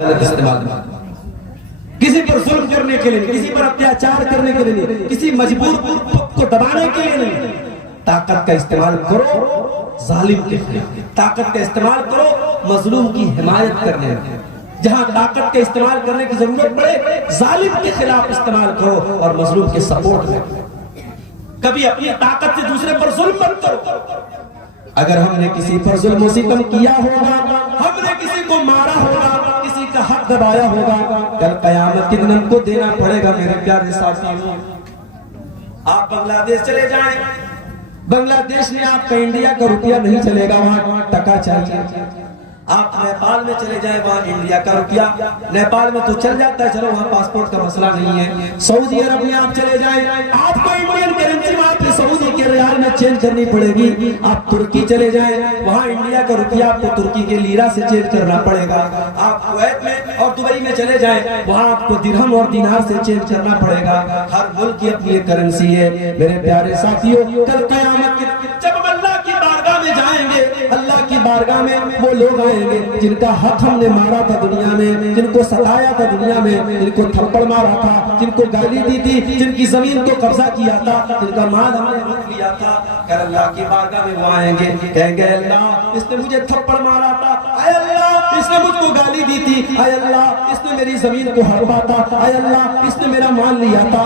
استعمال کسی پر ظلم کرنے کے لیے، کسی پر اتیاچار کرنے کے لیے نہیں، کسی مجبور کو دبانے کے لیے نہیں. طاقت کا استعمال کرو ظالم کے خلاف، طاقت کا استعمال کرو مظلوم کی حمایت کرنے میں. جہاں طاقت کا استعمال کرنے کی ضرورت پڑے ظالم کے خلاف استعمال کرو اور مظلوم کے سپورٹ میں. کبھی اپنی طاقت سے دوسرے پر ظلم مت کرو. اگر ہم نے کسی پر ظلم و ستم کیا ہوگا، ہم نے کسی کو مارا ہوگا، کسی کا حق دبایا ہوگا، کل قیامت کے دن ہم کو دینا پڑے گا. میرے پیارے ساتھیوں، آپ بنگلہ دیش چلے جائیں، بنگلہ دیش میں آپ کا انڈیا کا روپیہ نہیں چلے گا، وہاں ٹکا چاہیے. آپ نیپال میں چلے جائیں، وہاں انڈیا کا روپیہ، نیپال میں تو چل جاتا ہے، چلو وہاں پاسپورٹ کا مسئلہ نہیں ہے. سعودی عرب میں آپ چلے جائیں، آپ کو انڈین کرنسی وہاں پہ سعودی کے ریال میں چینج کرنی پڑے گی. آپ ترکی چلے جائیں، وہاں انڈیا کا روپیہ آپ کو ترکی کے لیرہ سے چینج کرنا پڑے گا. آپ کویت میں اور دبئی میں چلے جائیں، وہاں آپ کو درہم اور دینار سے چینج کرنا پڑے گا. ہر ملک کی اپنی ایک کرنسی ہے. میرے پیارے ساتھیوں، کل قیامت کے جب اللہ کی بارگاہ میں جائیں گے، اللہ کی بارگاہ میں وہ لوگ آئیں گے جن کا حق ہم نے مارا تھا دنیا میں، جن کو ستایا تھا دنیا میں، جن کو تھپڑ مارا تھا، جن کو گالی دی تھی، جن کی زمین کو قبضہ کیا تھا، جن کا مال ہم نے لوٹ لیا تھا. کل اللہ کی بارگاہ میں وہ آئیں گے، کہیں گے اللہ اس نے مجھے تھپڑ مارا تھا، اے اللہ اس نے مجھ کو گالی دی تھی، اے اللہ اس نے میری زمین کو ہڑپا تھا، اے اللہ اس نے میرا مال لیا تھا.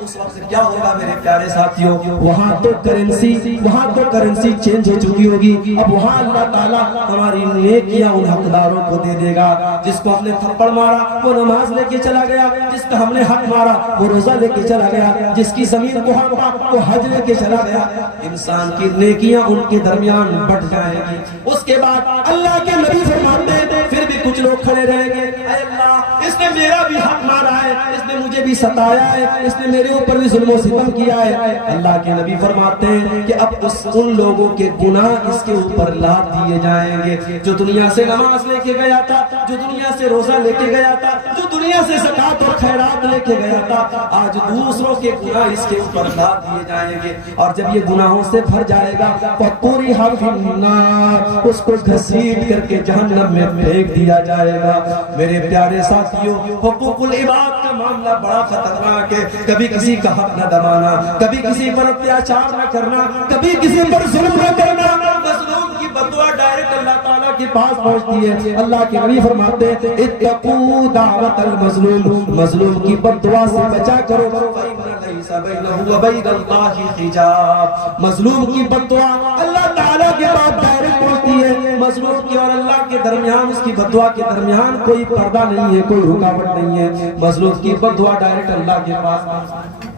اس وقت کیا ہوگا میرے پیارے ساتھیوں؟ وہاں تو کرنسی چینج ہو چکی ہوگی. اب وہاں اللہ تعالیٰ ہماری نیکیاں ان حقداروں کو دے دے گا. جس کو ہم نے تھپڑ مارا وہ نماز لے کے چلا گیا، جس کا ہم نے حق مارا وہ روزہ لے کے چلا گیا، جس کی زمین کو ہڑپا وہ حج لے کے چلا گیا. انسان کی نیکیاں ان کے درمیان بٹ جائیں گی. اس کے بعد اللہ کے نبی فرماتے ہیں پھر بھی کچھ لوگ کھڑے رہیں گے، اے اللہ اس نے میرا بھی حق مارا ہے، اس نے مجھے بھی ستایا ہے، اس نے میرے اوپر بھی ظلم و ستم کیا ہے. اللہ کے نبی فرماتے ہیں کہ اب ان لوگوں کے گناہ اس کے اوپر لاد دیے جائیں گے. جو دنیا سے نماز لے کے گیا تھا، جو دنیا سے روزہ لے کے گیا تھا، جو دنیا سے زکات اور خیرات لے کے گیا تھا، آج دوسروں کے گناہ اس کے اوپر لاد دیے جائیں گے. اور جب یہ گناہوں سے بھر جائے گا فَقُرِحَ فِي النَّارِ، اس کو گھسیٹ کر کے جہنم میں پھینک دیا جائے گا. میرے پیارے ساتھیوں، حقوق العباد کا معاملہ بڑا خطرناک ہے. کبھی کسی کا حق نہ دبانا، کبھی کسی پر اتیاچار نہ کرنا، کبھی کسی پر ظلم نہ کرنا. مظلوم کی بدعا ڈائریکٹ اللہ تعالیٰ کے پاس پہنچتی ہے. اللہ کے نبی فرماتے ہیں اتقوا دعوت المظلوم، مظلوم کی بدعا سے بچا کرو، فإن ليس بينه وبين الله حجاب. مظلوم کی بدعا اللہ تعالیٰ کے پاس ڈائریکٹ پہنچتی ہے. مظلوم کی اور اللہ کے درمیان، اس کی بدعا کے درمیان کوئی پردہ نہیں ہے، کوئی رکاوٹ نہیں ہے. مظلوم کی بدعا ڈائریکٹ اللہ کے پاس پہنچتی ہے.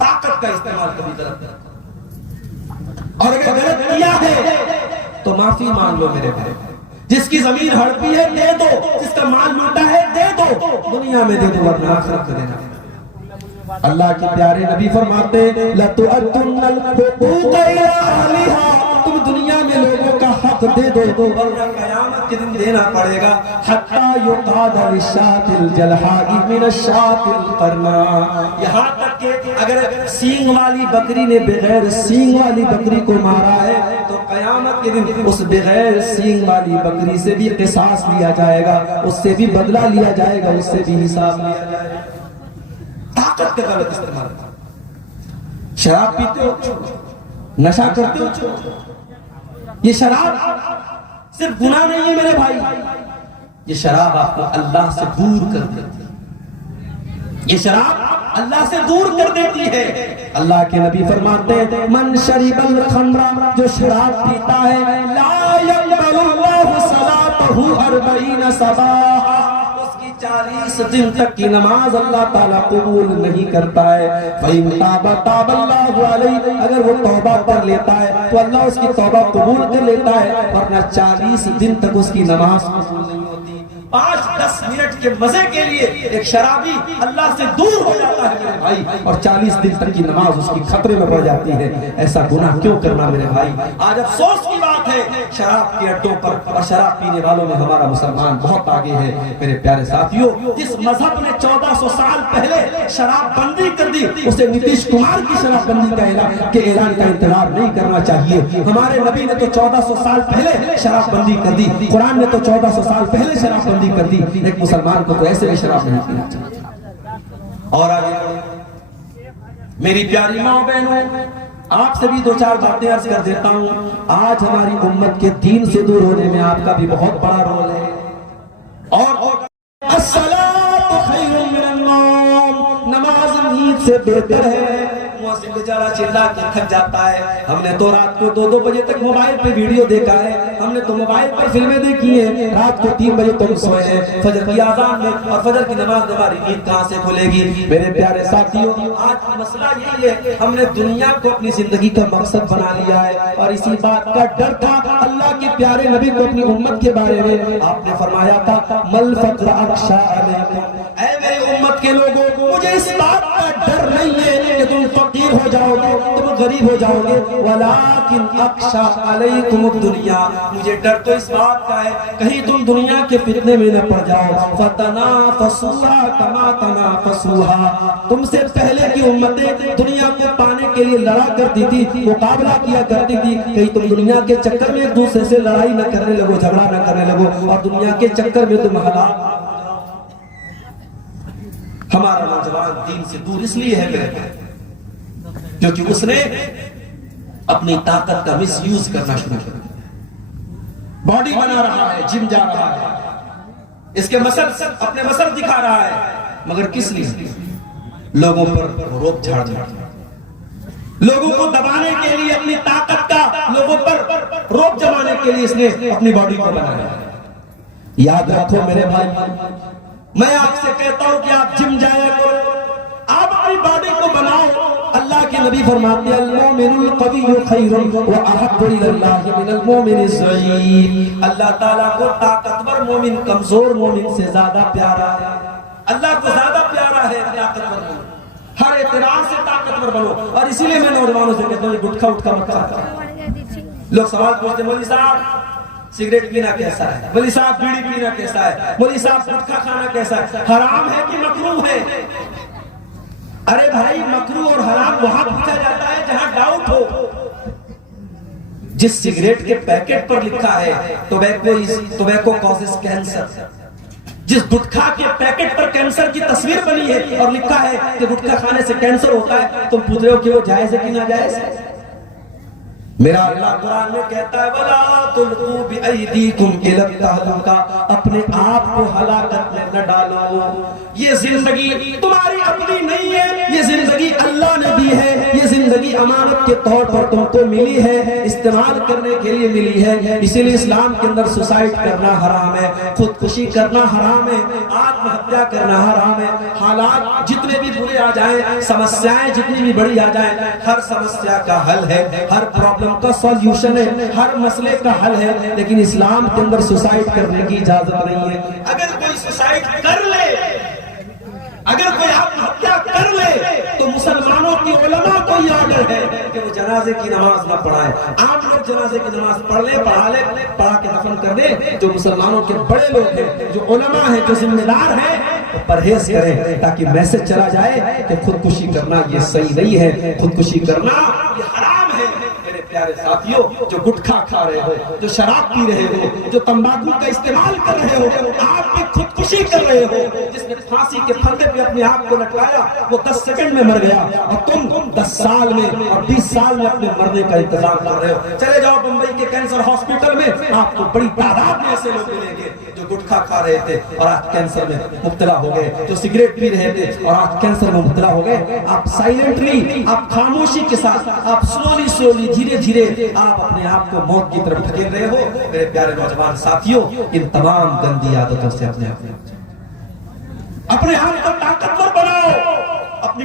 طاقت کا استعمال کبھی غلط کرتا، اور اگر غلط کیا ہے تو معافی مانگ لو میرے بھائی. جس کی زمین ہڑپی ہے دے دو، جس کا مال لوٹا ہے دے دو، دنیا میں دے دو ورنہ آخرت میں دینا. اللہ کے پیارے نبی فرماتے ہیں لَتُؤَدُّنَّ الْحُقُوقَ إِلَىٰ أَهْلِهَا، تم دنیا میں لوگوں کا حق دے دو ورنہ قیامت کے دن دینا پڑے گا. حَتَّى يُقَادَ لِلشَّاةِ الْجَلْحَاءِ مِنَ الشَّاةِ الْقَرْنَاءِ، یہاں تک کہ اگر سینگ والی بکری نے بغیر سینگ والی بکری کو مارا ہے تو قیامت کے دن اس بغیر سینگ والی بکری سے بھی قصاص لیا جائے گا، اس سے بھی بدلہ لیا جائے گا، اس سے بھی حساب لیا جائے گا. طاقت کا غلط استعمال. شراب پیتے ہو، نشہ کرتے ہو، یہ شراب صرف گناہ نہیں ہے میرے بھائی، یہ شراب آپ کو اللہ سے دور کر دیتی ہے. یہ شراب اللہ سے دور کر دیتی ہے. اللہ کے نبی فرماتے ہیں من شرب الخمر، جو شراب پیتا ہے لا يقبل اللہ صلاتہ 40 صباحا، 40 دن تک کی نماز اللہ تعالیٰ قبول نہیں کرتا ہے. فَإِن تَابَ تَابَ اللَّهُ عَلَيْهِ، اگر وہ توبہ کر لیتا ہے تو اللہ اس کی توبہ قبول کر لیتا ہے، ورنہ 40 دن تک اس کی نماز قبول نہیں ہوتی. 5-10 منٹ کے مزے کے لیے ایک شرابی اللہ سے دور ہو جاتا ہے میرے بھائی، اور 40 دن تک کی نماز اس کی خطرے میں پڑ جاتی ہے. ایسا گناہ کیوں کرنا میرے بھائی؟ آج افسوس کی بات ہے شراب کے اڈوں پر اور شراب پینے والوں میں ہمارا مسلمان بہت آگے ہے. میرے پیارے ساتھیوں، جس مذہب نے 1400 سال پہلے شراب بندی کر دی، اسے نتیش کمار کی شراب بندی کا اعلان کا انتظار نہیں کرنا چاہیے. ہمارے نبی نے تو 1400 سال پہلے شراب بندی کر دی، قرآن نے تو 1400 سال پہلے شراب شراب بندی کر دی، ایک مسلمان کو تو ایسے بھی شراب نہیں پینا چاہیے۔ اور آگے میری پیاری ماں بہنوں، آپ سے بھی دو چار باتیں عرض کر دیتا ہوں۔ آج ہماری امت کے دین سے دور ہونے میں آپ کا بھی بہت بڑا رول ہے۔ اور الصلاۃ خیر من النوم، نماز نیند سے بہتر ہے۔ مؤذن بیچارہ چلا کے تھک جاتا ہے۔ ہم نے تو رات کو 2 بجے تک موبائل پہ ویڈیو دیکھا ہے، ہم نے تو موبائل پر فلمیں دیکھی ہیں، رات کو 3 بجے تک سوئے ہیں، فجر کی اذان میں اور فجر کی نماز میں ہماری نیند کہاں سے کھلے گی؟ میرے پیارے ساتھیوں، آج مسئلہ یہی ہے، ہم نے دنیا کو اپنی زندگی کا مقصد بنا لیا ہے، اور اسی بات کا ڈر تھا۔ اللہ کے پیارے نبی کو اپنی امت کے بارے میں آپ نے فرمایا تھا، مل فقر اخشى علیکم، اے میری امت کے لوگوں، مجھے اس بات کا ڈر نہیں ہے کہ تم فقیر ہو جاؤ گے، تم غریب ہو جاؤ گے، ولیکن اخشى علیکم الدنیا، مجھے ڈر تو اس بات کا ہے کہیں تم دنیا کے فتنے میں نہ پڑ جاؤ۔ فتنافسوها كما تنافسوها، تم سے پہلے کی امتیں دنیا کو پانے کے لیے لڑا کرتی تھی، مقابلہ کیا کرتی تھی، کہیں تم دنیا کے چکر میں ایک دوسرے سے لڑائی نہ کرنے لگو، جھگڑا نہ کرنے لگو، اور دنیا کے چکر میں تم ہلاک۔ ہمارا نوجوان دین سے دور اس لیے ہے کیونکہ اس نے اپنی طاقت کا مس یوز کرنا شروع کر دیا، باڈی بنا رہا ہے، جم جا رہا ہے، اس کے مسل اپنے مسل دکھا رہا ہے، مگر کس لیے؟ لوگوں پر روب جھاڑ دیا، لوگوں کو دبانے کے لیے، اپنی طاقت کا لوگوں پر روب جمانے کے لیے اس نے اپنی باڈی کو بنایا۔ یاد رکھو میرے بھائی، میں آپ سے کہتا ہوں کہ آپ جم جایا کرو، آپ اپنی باڈی کو بناؤ۔ اللہ کے نبی فرماتے ہیں المومن القوی خیر واحب الی اللہ من المومن الضعیف، اللہ تعالیٰ کو طاقتور مومن کمزور مومن سے زیادہ پیارا ہے، اللہ کو زیادہ پیارا ہے طاقتور مومن، ہر اعتبار سے طاقتور بنو۔ اور اسی لیے میں نوجوانوں سے کہتا ہوں یہ گٹکا اٹھا مت کھاؤ۔ لوگ سوال پوچھتے ہیں مولوی صاحب سگریٹ پینا کیسا ہے، مولوی صاحب بیڑی پینا کیسا ہے، مولوی صاحب گٹکا کھانا کیسا ہے، حرام ہے کہ مکروہ ہے؟ ارے بھائی، مکروہ اور حرام وہاں پوچھا جاتا ہے جہاں ڈاؤٹ ہو۔ جس سگریٹ کے پیکٹ پر لکھا ہے ٹوبیکو کازز کینسر، جس گٹکا کے پیکٹ پر کینسر کی تصویر بنی ہے اور لکھا ہے کہ گٹکا کھانے سے کینسر ہوتا ہے، تم پوچھ رہے ہو کہ وہ جائز ہے کہ ناجائز ہے؟ میرا اللہ قرآن میں کہتا ہے وَلَا تُلْقُوا بِأَيْدِيكُمْ إِلَى التَّهْلُكَةِ، اپنے آپ کو ہلاکت میں نہ ڈالو۔ یہ زندگی تمہاری اپنی نہیں ہے، یہ زندگی اللہ نے دی ہے، یہ زندگی امانت کے طور پر تم کو ملی ہے، استعمال کرنے کے لیے ملی ہے۔ اسی لیے اسلام کے اندر سوسائڈ کرنا حرام ہے، خودکشی کرنا حرام ہے، آتم ہتیا کرنا حرام ہے۔ حالات جتنے بھی برے آ جائیں، سمسیایں جتنی بھی بڑی آ جائیں، ہر سمسیا کا حل ہے، ہر پرابلم کا سولوشن ہے، ہر مسئلے کا حل ہے، لیکن اسلام کے اندر سوسائڈ کرنے کی اجازت نہیں ہے۔ اگر کوئی سوسائڈ کر لے، اگر کوئی آتم ہتیا کر لے، تو مسلمانوں کی علماء کو یہ آرڈر ہے کہ وہ جنازے کی نماز نہ پڑھائیں۔ آپ لوگ جنازے کی نماز پڑھ لیں، پڑھا کے دفن کر دیں۔ جو مسلمانوں کے بڑے لوگ ہیں، جو علماء ہیں، جو ذمہ دار ہیں، پرہیز کریں تاکہ میسج چلا جائے کہ خودکشی کرنا یہ صحیح نہیں ہے، خودکشی کرنا یہ حرام ہے۔ میرے پیارے ساتھیوں، جو گٹکھا کھا رہے ہو، جو شراب پی رہے ہو، جو تمباکو کا استعمال کر رہے ہو، آپ بھی خودکشی کر رہے ہو۔ جس نے پھانسی کے پھندے پہ اپنے آپ کو لٹکایا وہ 10 سیکنڈ میں مر گیا، اور تم 10 سال میں اور 20 سال میں اپنے مرنے کا انتظام کر رہے ہو۔ چلے جاؤ بمبئی کے کینسر ہاسپٹل میں، آپ کو بڑی تعداد میں ایسے لوگ ملیں گے جو گٹکھا کھا رہے تھے اور آج کینسر میں مبتلا ہو گئے، جو سگریٹ پی رہے تھے اور آج کینسر میں مبتلا ہو گئے۔ آپ سائلنٹلی، آپ خاموشی کے ساتھ، آپ سلولی دھیرے دھیرے آپ اپنے آپ کو موت کی طرف دھکیل رہے ہو۔ میرے پیارے نوجوان ساتھیوں، ان تمام گندی عادتوں سے اپنے آپ کو طاقتور بناؤ، اپنی